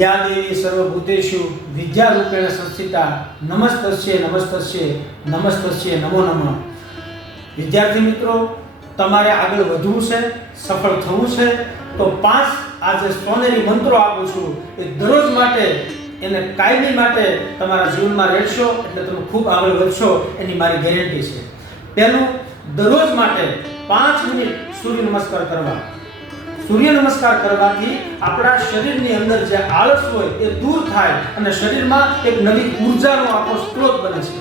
યા દેવી સર્વભૂતેશુ વિદ્યારૂપેણ સંસ્થિતા નમસ્તસ્ય નમસ્તસ્ય નમસ્તસ્ય, નમો નમઃ. વિદ્યાર્થી મિત્રો, તમારે આગળ વધવું છે, સફળ થવું છે, તો પાંચ આજે સોનેરી મંત્રો આપું છું. એ દરરોજ માટે, એને કાયમી માટે તમારા જીવનમાં રહેશો એટલે તમે ખૂબ આગળ વધશો, એની મારી ગેરંટી છે. પહેલું, દરરોજ માટે પાંચ મિનિટ સૂર્ય નમસ્કાર કરવા. સૂર્ય નમસ્કાર કરવાથી આપણા શરીરની અંદર જે આળસ હોય એ દૂર થાય અને શરીરમાં એક નવી ઉર્જાનો આખો સ્ત્રોત બને છે.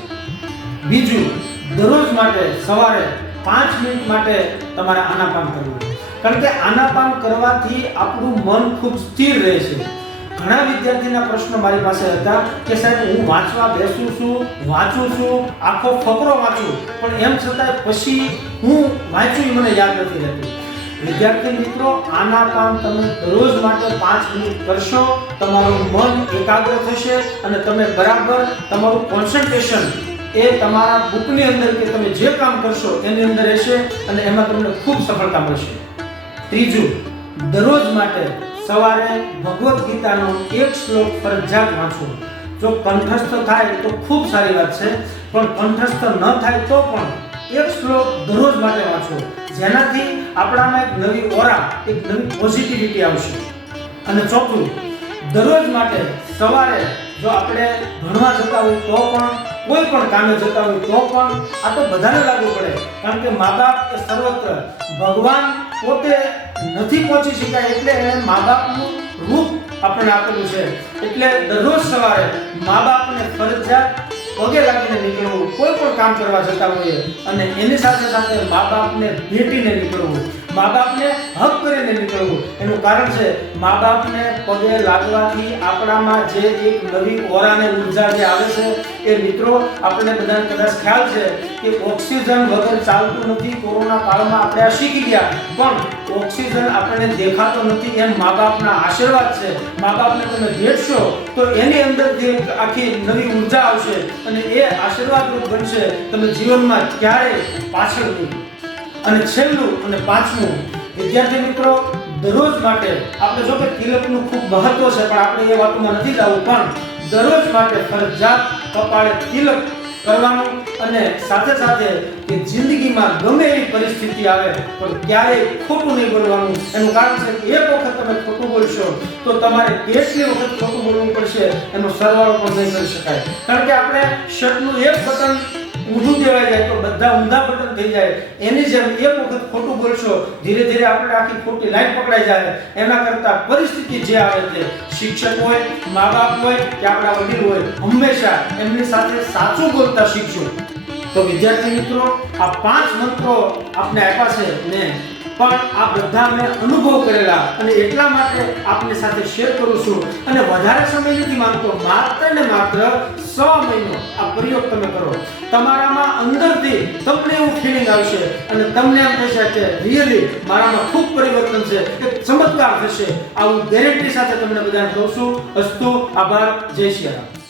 બીજું, દરરોજ માટે સવારે પાંચ મિનિટ માટે તમારે આનાપાન કરવું કારણ કે આનાપાન કરવાથી આપણું મન ખૂબ સ્થિર રહે છે. ઘણા વિદ્યાર્થીના પ્રશ્નો મારી પાસે હતા કે સાહેબ, હું વાંચવા બેસું છું, વાંચું છું, આખો ફકરો વાંચું. પણ એમ છતાંય પછી હું વાંચું મને યાદ નથી રહેતું. વિદ્યાર્થી મિત્રો, આના કામ તમે દરરોજ માટે પાંચ મિનિટ કરશો, તમારું મન એકાગ્ર થશે અને તમે બરાબર તમારું કોન્સન્ટ્રેશન એ તમારા બુકની અંદર કે તમે જે કામ કરશો એની અંદર રહેશે અને એમાં તમને ખૂબ સફળતા મળશે. ત્રીજું, દરરોજ માટે સવારે ભગવદ્ ગીતાનો એક શ્લોક ફરજિયાત વાંચવો જો કંઠસ્થ થાય તો ખૂબ સારી વાત છે, પણ કંઠસ્થ ન થાય તો પણ એક શ્લોક દરરોજ માટે વાંચો. જેનાથી આપણામાં એક નવી ઓરા, એક નવી પોઝિટિવિટી આવશે. અને ચોથું, દરરોજ માટે સવારે જો આપણે ભણવા જતા હોય તો પણ, કોઈ પણ કામે જતા હોય તો પણ આ તો બધાને લાગુ પડે. કારણ કે મા બાપ એ સર્વત્ર ભગવાન પોતે નથી પહોંચી શક્યા એટલે એને મા બાપનું રૂપ આપણને આપેલું છે. એટલે દરરોજ સવારે મા બાપને ફરજિયાત પગે લાગીને નીકળવું, કોઈ પણ કામ કરવા જતા હોઈએ અને એની સાથે સાથે મા બાપને ભેટીને નીકળવું. મા બાપને હક કરીને નીકળવું. એનું કારણ છે મા બાપને પગે લાગવાથી આપણામાં જે એક નવી ઓરાને ઊર્જા જે આવે છે, એ મિત્રો, આપણને બધાને કદાચ ખ્યાલ છે કે ઓક્સિજન વગર ચાલતું નથી. કોરોના કાળમાં આપણે આ શીખી ગયા. પણ ઓક્સિજન આપણને દેખાતો નથી એમ મા બાપના આશીર્વાદ છે. મા બાપને તમે ભેટશો તો એની અંદર જે આખી નવી ઊર્જા આવશે અને એ આશીર્વાદરૂપ બનશે. તમે જીવનમાં ક્યારેય પાછળ નહીં. અને છેલ્લું અને પાંચમું, વિદ્યાર્થી મિત્રો, દરરોજ માટે આપણે જો કે તિલકનું ખૂબ મહત્વ છે, પણ આપણે એ વાતમાં નથી જવું, પણ દરરોજ માટે ફરજિયાત કપાળે તિલક કરવાનું અને સાથે સાથે કે જિંદગીમાં ગમે એવી પરિસ્થિતિ આવે, પણ ક્યારેય ખોટું નહીં બોલવાનું. એનું કારણ છે કે એક વખત તમે ખોટું બોલશો, તો તમારે કેટલી વખત ખોટું બોલવું પડશે, એનો સરવાળો પણ નહીં કરી શકાય. કારણ કે આપણે શર્ટનું એક બટન ઊંધું દેવાઈ જાય તો બધા ઊંધા બટન થઈ જાય. એની જેમ એક વખત ખોટું બોલશો, ધીરે ધીરે આપણે આખી ખોટી લાઈન પકડાઈ જાય. એના કરતાં પરિસ્થિતિ જે આવે તે શિક્ષક હોય મા બાપ હોય કે આપણા વડીલ હોય, હંમેશા એમની સાથે સાચું બોલતા શીખજો. તો વિદ્યાર્થી મિત્રો, આ પાંચ મંત્રો આપને આપ્યા છે ને પણ આ બધા મેં અનુભવ કરેલા અને એટલા માટે આપની સાથે શેર કરું છું. અને વધારે સમય નથી માંગતો, માત્ર ને માત્ર સ મહિનો આ પ્રયોગ તમે કરો. તમારામાં અંદરથી તમને એવું ફિલિંગ આવશે અને તમને એમ થશે કે રિયલી મારામાં ખૂબ પરિવર્તન છે, કે ચમત્કાર થશે. આવું ગેરંટી સાથે તમને બધાને કહું છું હસ્તુ આભાર, જય શ્રી રામ.